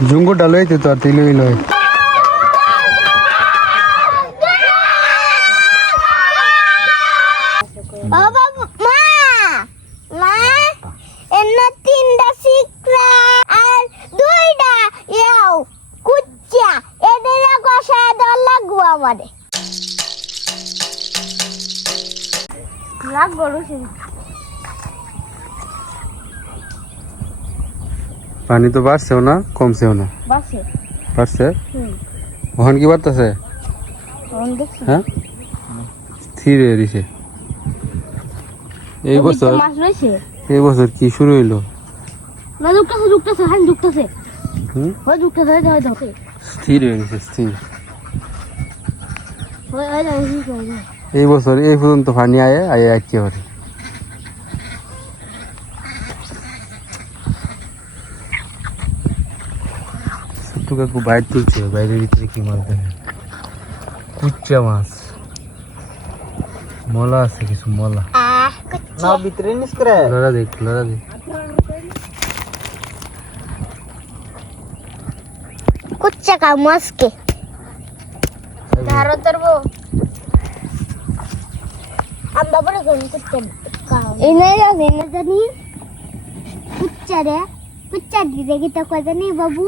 জুঙ্গু ডালইতে তো আতিল লই বাবা মা মা এন্না তিনটা সিকরা আর দুইটা ইয়াও কুচ্চা এদের কষা দল লাগবো আমারে লাগবো রুসি পানি তো বাড়ছেও না কমছেও না বাসে বাড়ছে ওখান কি বাড়তেছে হ্যাঁ স্থির হয়ে দিছে এই বছর মাছ রইছে এই বছর কি শুরু হইলো না দুকটাছে হান দুকটাছে ওই দুকটাছে হয় স্থির হয়ে দিছে স্থির ওই এই বছর এই পর্যন্ত পানি আয়ে একেবারে ছোট্ট কাকু বাইরে তুলছে বাইরের ভিতরে কি মাছ দেখে কুচ্চা মাছ মলা আছে কিছু মলা না ভিতরে নিস করে লড়া দেখ কুচ্চা কা মাছকে ধারো ধরবো আমরা বড় কোন কুচ্চা এনে জানি কুচ্চা দিতে কি তা কয় জানি বাবু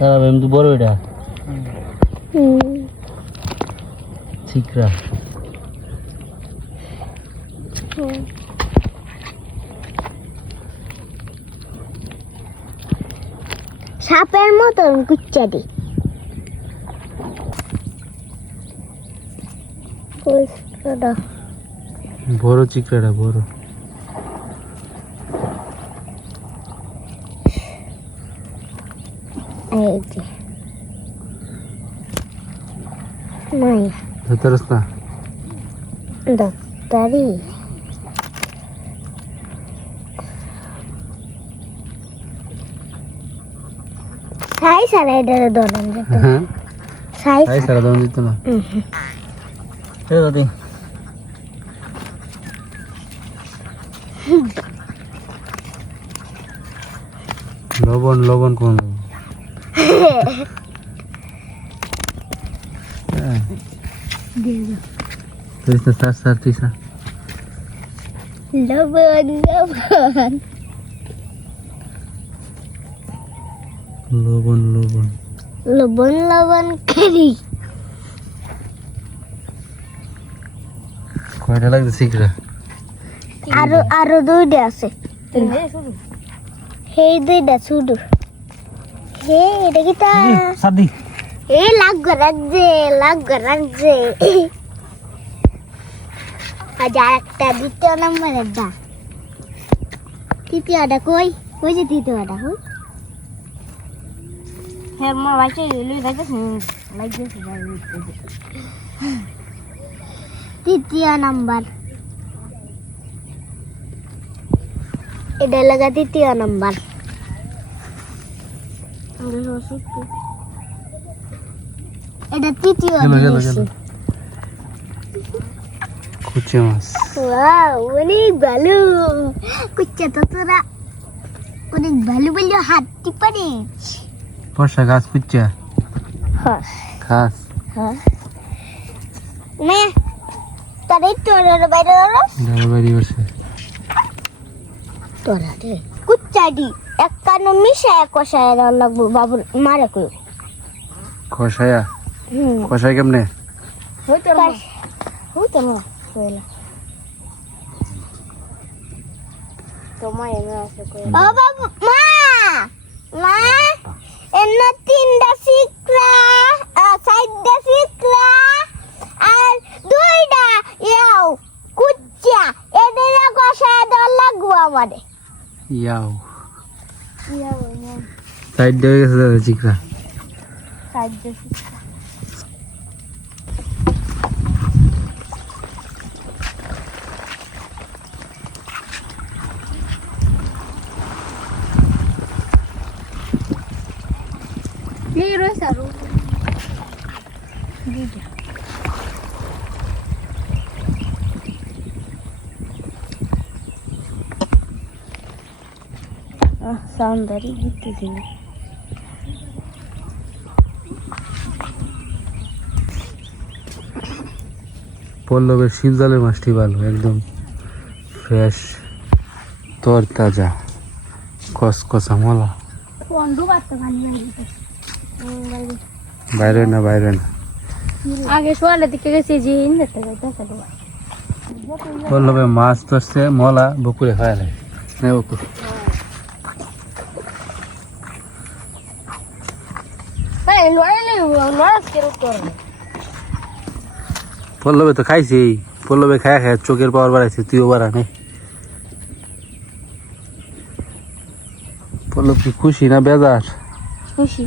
এমনি বড় এটা চিকরা সাপের মতন কুচ্চাটি বড় চিকরাটা বড় এই যে নাই ধরতে পারছ না ডাক্তারি সাই সারা এটা দোকান যেত হ্যাঁ সাই তাই সারা দাম দিত না এই দাদি লবণ কোন লবণ করি কয়টা লাগছে চিকরা আরো দুইটা আছে সেই দুইটা শুধু হে এটা কি তা সাদি এ লাগবে রাখছে আজ একটা দ্বিতীয় নম্বরের দা তৃতীয়টা কই যে তৃতীয়টা হ্যাঁ মা বাইকে তৃতীয় নাম্বার এটা লাগা তৃতীয় নাম্বার এটা তৃতীয় কুচে মাছ অনেক ভালো কুচ্চা তো তোরা অনেক ভালো ভালো হাঁটতে পারিস বর্ষা গাছ কুচা খাস না তাদের তোর বাইরে বাড়ি বসে তোরা রে কুচ্চাটি এক কানো মিশায় কষায় লাগবো বাবুর মারে কই কষায়া কষায় কেমনে হইতো না কইলা তোমায় এনে আসে কই ও বাবু মা এন্ন তিনটা সিকরা সাইডটা সিকরা আর দুইটা ইয়াও কুচ্চা এদের কষায় দল লাগবো আমারে ইয়াও সাইড দিয়ে গেছে দাদা চিকরা সাইডটা সিকরা সাউন্ডারি দিতেছি না পল্লবের শিবজালের মাছটি ভালো, একদম ফ্রেশ, তরতাজা, কসকসা মলা। বন্ধু বাড়তে ভালো বাইরে না বাইরে না। আগে সোয়ালে দিকে গেছি যে ইন্দাতে যাইতেছে পল্লবে মাছ ধরছে, মলা বকুরে খাওয়া লাগে। নে বকুর পল্লবে তো খাইছি, পল্লবে খায়া খায় চোখের পাওয়ার বাড়াইছে, তুইও বাড়া নেই। পল্লব কি খুশি না বেজার? খুশি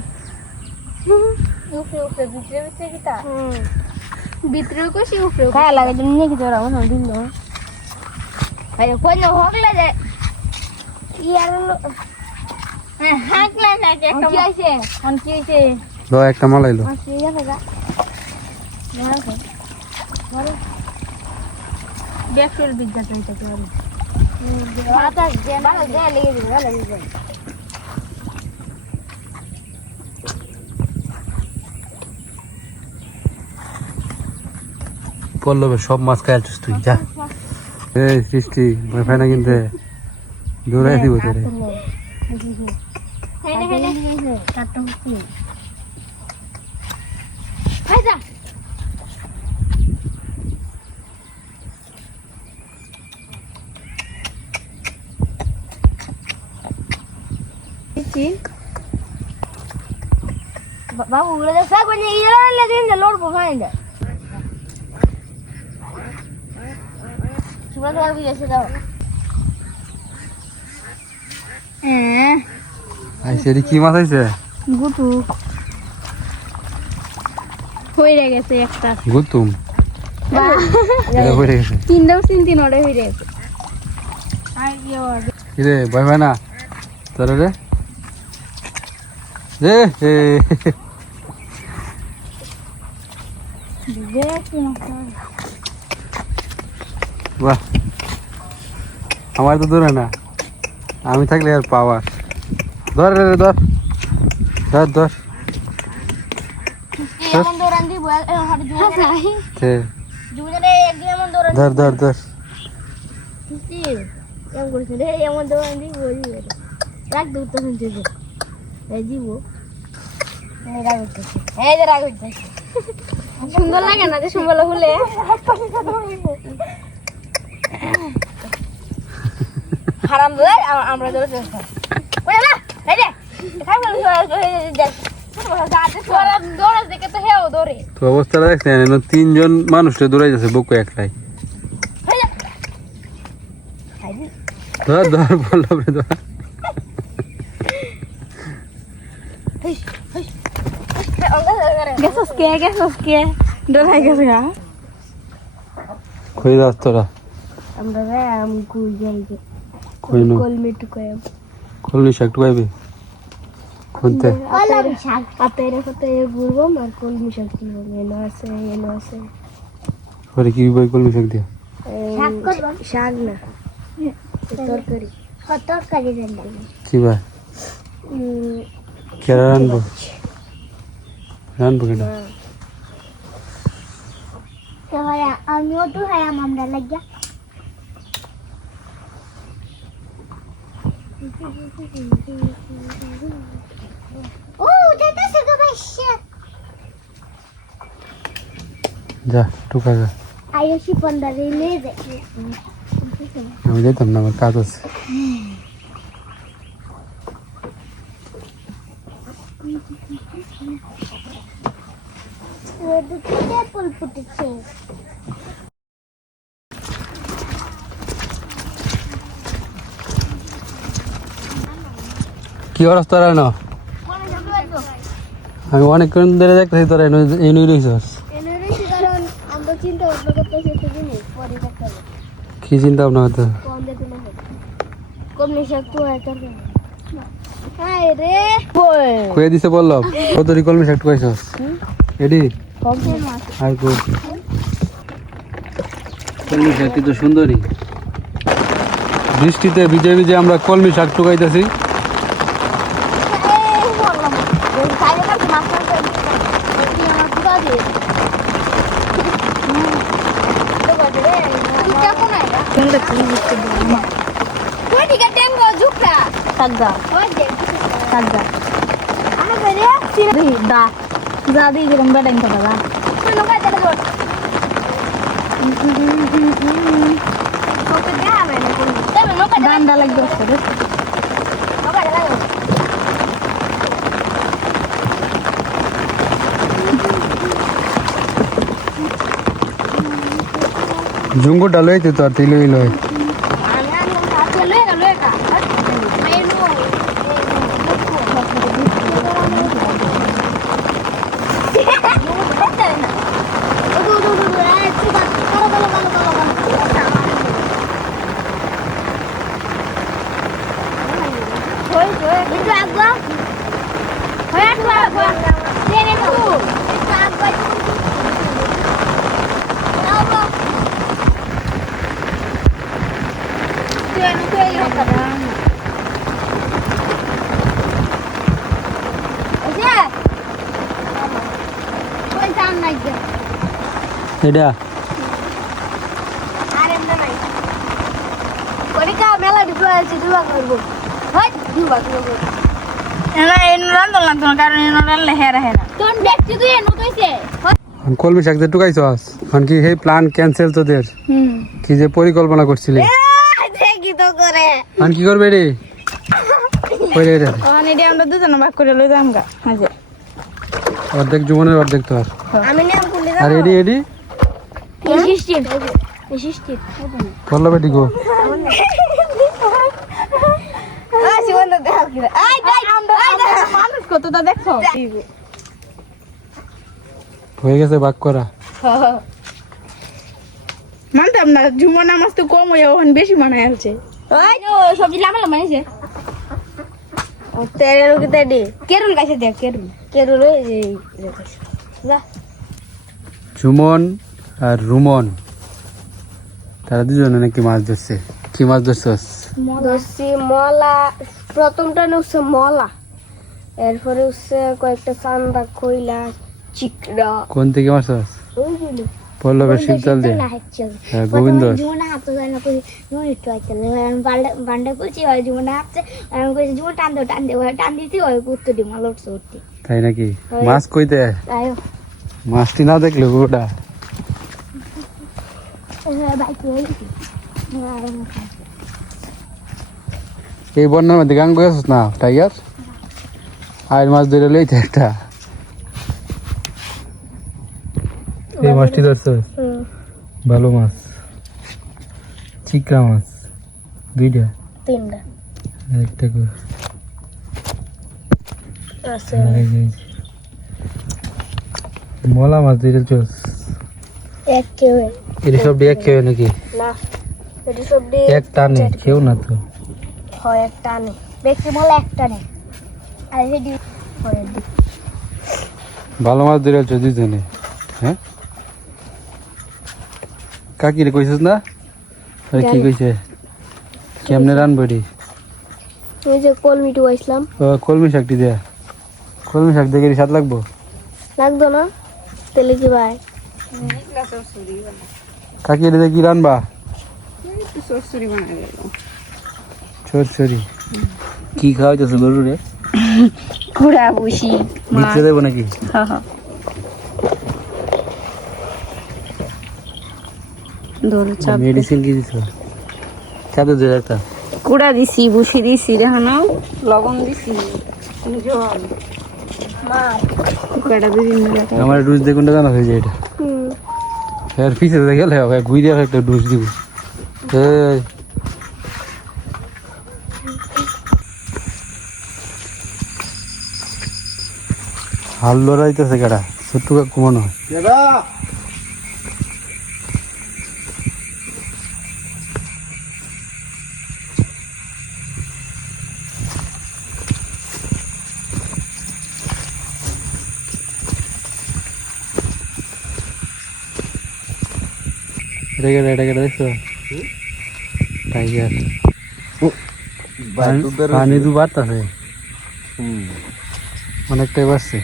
ভিতরে খুশি উপরে খায় লাগে তুমি নাকি তোরা আমার দিন দাও ভাই কোন হগলে যায় ইয়ার হাক লাগে একটা কি হইছে কোন কি হইছে লো একটা মালাইলো। আসি গেছে গা না তো বলো দেখের বিদ্যা কইতে পারি বাতাস দে না দে লেগে যাবে। পল্লবের সব মাছ খাই আছিস তুই, যা। এই সৃষ্টি ভয় পায় না কিন্তু, দৌড়াই দিব তোরে। বাবু বলে যা কোন ইরালে দিন লড়বো ভাই না সুরা ধর বিয়েছে দাও আইছে রে, কি মাছ আইছে? গুটু হইরে গেছে একটা গুতুম এটা হয়ে গেছে। তিন অর্ডার হইরে গেছে আর কি হবে কি রে ভয় পায় না তোরে রে? রে হে দেখি না বাহ, আমার তো দূরে না, আমি থাকলে আর পাওয়ার। ধর রে ধর ধর ধর এমন দৌড়ান দিব হাড় কে জুনে একদিন এমন দৌড়ান ধর ধর ধর কি এমন করছে রে এমন দৌড়ান দিব রাখ দূর তো শুনতে যে এই দিব এই রাগ হচ্ছে এই যে রাগ হচ্ছে সুন্দর লাগে না যে সুন্দর হলে হারাম দে আমরা ধরে যাচ্ছি ওই না এই রে খাই বল দৌড়ে দেখে তো হেও দৌড়ে তো অবস্থাটা দেখছেন, তিনজন মানুষটা দৌড়াই যাচ্ছে বকু একলাই। ধর ধর পল্লব রে ধর। গেছস কে ডরাই গেছে গা কই যাস তোরা? আমরা রে আম কুই যাই যে কই নো কলমিটু কইম কলমি শাক টুকাইবি কোনতে? কলমি শাক আতেরে কতে ঘুরবো আর কলমি শাক দিব এনো আছে পরে কি বই কলমি শাক দিয়া শাক করব শাক না তরকারি তরকারি রান্না কি ভাই কেরা রানবো কেন? তাহলে আমিও তো হাই আমরা লাগিয়া ও এটা সে গবাইছে যা টুকা যা, আয়ুষি পন্দারে নিয়ে দে আমি যেতাম না, আমার কাজ আছে। কি অবস্থা তোরা? না আমি অনেকক্ষণ ধরে দেখতেছি তোরা এনে রয়েছিস। আমরা চিন্তা ভাবনা করতেছি একটা জিনিস পরে দেখতে হবে কি চিন্তা ভাবনা হতো? কম যেতে না কমনি শাক তো তরকারি হাই রে কয়ে দিছে পল্লব, কতরি কলমি শাক টুকাইছস? এডি কমছে মাছ আর কো কলমি শাক তো সুন্দরী। বৃষ্টিতে ভিজে ভিজে আমরা কলমি শাক টুকাইতেছি, ট্যাঙ্গা চিনি কই দিকে ট্যাঙ্গা ঝুকরা সাগা ওই যে সাগা আরে বেরে চিনি দা যা দি যেরকম বেটাইন তো দাদা কোন কাজ চলে গো ওকে দেখা মানে কোন তবে নৌকা ডান্ডা লাগবে করে নৌকা লাগবে জুঙ্গু ডালইতে তো আর তিলই লয় এটা মেলা ঢুকে আছে দুবা করবো দুবা করবো কলমি শাক যে টুকাইছস এখন কি সেই প্ল্যান ক্যান্সেল তোদের কি যে পরিকল্পনা করছিলে এখন কি করবে রে আমরা দুজন ভাগ করে লই যাম গা অর্ধেক জীবনের অর্ধেক তোর আমি নাম করলে আর এডি এডি বললো বেটি গো হয়ে গেছে ভাগ করা মানতাম না ঝুমা নামাজ তো কম হয়ে ওখানে বেশি মানায় আছে সবজি লামা লামা আছে তেরের কি তেডি কেরুল গাছে দেখ কেরুল কেরুল ঝুমন আর রুমন তারা দুজনে নাকি মাছ ধরছে কি মাছ ধরছস ধরছি মলা প্রথমটা হচ্ছে মলা এরপরে হচ্ছে কয়েকটা চান্দা কইলা চিকড়া কোন থেকে মাছছস ওইগুলো পল্লবের শিবজাল দিয়ে হ্যাঁ গোবিন্দ জীবনে হাত তো জানা কই জীবন একটু আইতে বান্ডা কইছি ওই জীবনে হাতে আমি কইছি জীবন টান দে টান দিতে ওই উত্তর দি মাল উঠছে তাই নাকি মাছ কইতে আয়ো মাছটি না দেখলে ওটা ভাই কই এই বন্যার মধ্যে গান গেছিস না টাইগার আর মাছ ধরে লইতে একটা এই মাছটি ধরছস ভালো মাছ চিকরা মাছ দুইটা তিনটা একটা করে আছে মলা মাছ দুইটা চোস এক কেউ এর সব এক খেয়ে নাকি না এটি সব দিয়ে এক টানে খেও না তো হয় এক টানে দেখছি বলে এক টানে আর হেডি পরে দি ভালো মাছ ধরে চোস দুজনে হ্যাঁ কাকি রে কইছিস না আরে কি কইছে কেমনে রানবড়ি ওই যে কলমিটু আইছিলাম কলমি শাকটি দে কলমি শাক দেখে স্বাদ লাগবো লাগতো না তেলে কি ভাই কাকি রে কি রানবা শ্বশুরি বানাই গেল চরচরি কি খাওয়াইতেছ গরু রে কুড়া বুসি দিতে দেবো নাকি হ্যাঁ হ্যাঁ দোল চাপ মেডিসিন কি দিছ চাপে দে একটা কুড়া দিছি বুসি দিছি দেখানো লবণ দিছি জল কুকাটা দুদিন মিলে আমার ডোজ দেখুন জানা হয়ে যায় এটা এর পিছে গেলে হবে ঘুরে একটা ডোজ দিব এই হাল লড়াইতেছে কেডা ছোট্ট কমানো হয় এটা কেটে দেখছো টাইগার পানি দু বাড়তেছে অনেকটাই বাড়ছে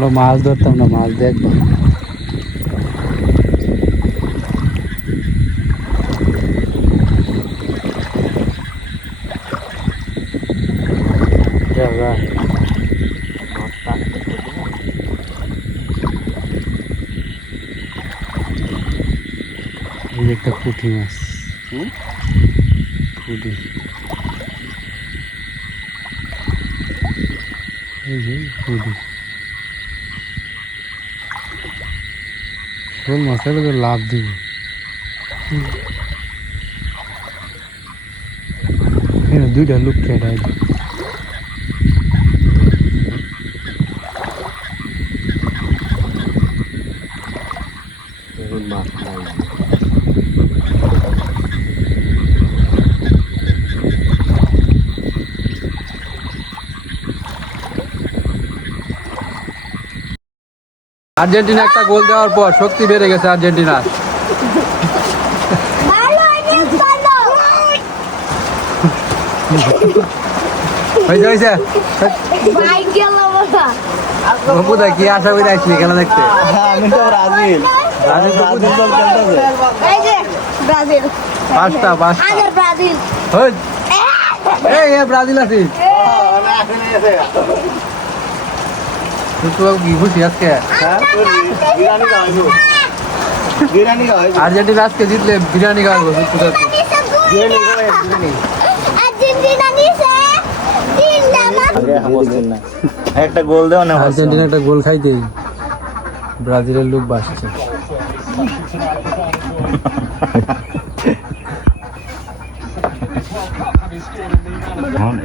আমরা মাছ ধরতাম না, মাছ দেখবো। এই যে একটা পুঁটি মাছ, পুঁটি, এই যে পুঁটি। শোল মাছ হলে তো লাভ দিব। দুইটা লোক খেয়ে আর্জেন্টিনা একটা গোল দেওয়ার পর শক্তি বেড়ে গেছে আর্জেন্টিনার। হয়েছে কোথায় কি আশা করে আসলি খেলা দেখতে? আমি তো ব্রাজিল। ব্রাজিল দল খেলতেছে। পাঁচটা ব্রাজিল আছে। কি খুশি আজকে? আর্জেন্টিনা আজকে জিতলে বিরিয়ানি খাওয়াবো। একটা গোল দেও না। আর্জেন্টিনা একটা গোল খাইতেই ব্রাজিলের লোক বাসছে।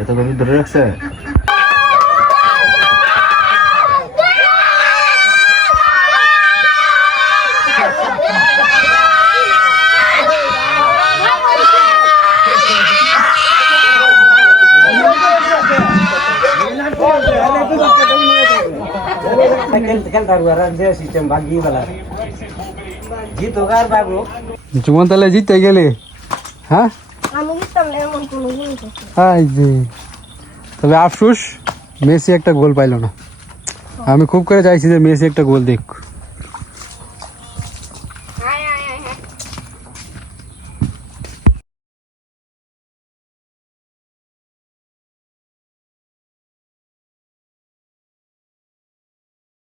এত গভীর ধরে রাখছে। জুমন তাহলে জিতে গেলে? হ্যাঁ তবে আফসোস মেসি একটা গোল পাইল না। আমি খুব করে চাইছি যে মেসি একটা গোল দেখ।